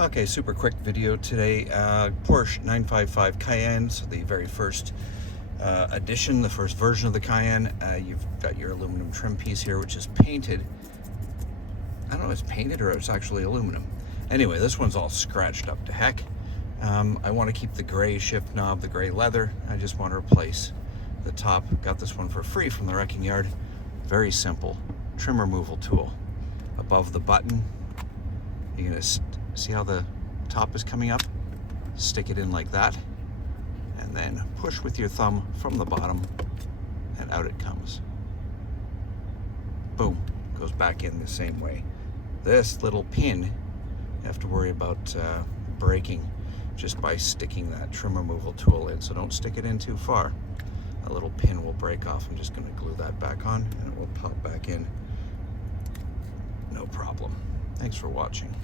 Okay, super quick video today. Porsche 955 Cayenne, so the very first edition, the first version of the Cayenne. You've got your aluminum trim piece here, which is painted. I don't know if it's painted or it's actually aluminum. Anyway, this one's all scratched up to heck. I want to keep the gray shift knob, the gray leather. I just want to replace the top. Got this one for free from the wrecking yard. Very simple trim removal tool. Above the button, you're going to see how the top is coming up? Stick it in like that, and then push with your thumb from the bottom, and out it comes. Boom, goes back in the same way. This little pin, you have to worry about breaking just by sticking that trim removal tool in, so don't stick it in too far. A little pin will break off. I'm just going to glue that back on, and it will pop back in. No problem. Thanks for watching.